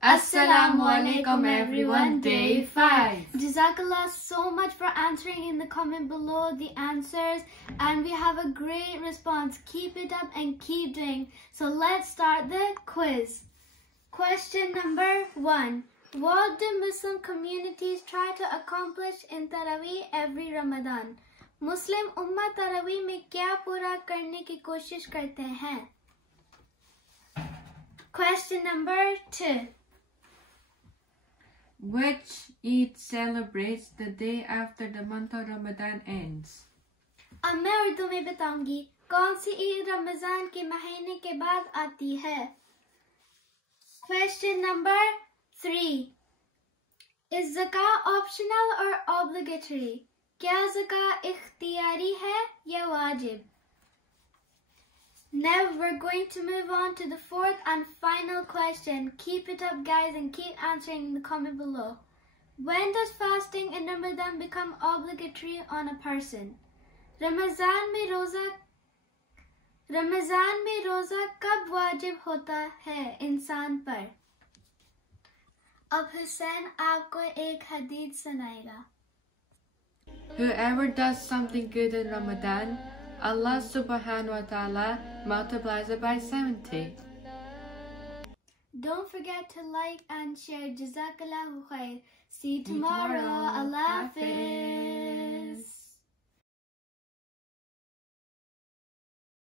Assalamu alaikum everyone, day 5. Jazakallah so much for answering in the comment below the answers, and we have a great response. Keep it up and keep doing. So let's start the quiz. Question number 1. What do Muslim communities try to accomplish in Taraweeh every Ramadan? Muslim Ummah Taraweeh में क्या पूरा करने की कोशिश करते हैं? Question number 2. Which Eid celebrates the day after the month of Ramadan ends? अब मैं उर्दू में बताऊंगी कौन सी ईद रमजान के महीने के बाद आती है. Question number 3. Is zakah optional or obligatory? क्या zakah इख्तियारी है या वाजिब? Now we're going to move on to the fourth and final question. Keep it up, guys, and keep answering in the comment below. When does fasting in Ramadan become obligatory on a person? Ramazan में रोजा कब वाजिब होता है इंसान पर? अब हुसैन आपको एक हदीस सुनाएगा. Whoever does something good in Ramadan, Allah subhanahu wa ta'ala multiplies it by 70. Don't forget to like and share. Jazakallahu khair. See you tomorrow. Allah Hafiz.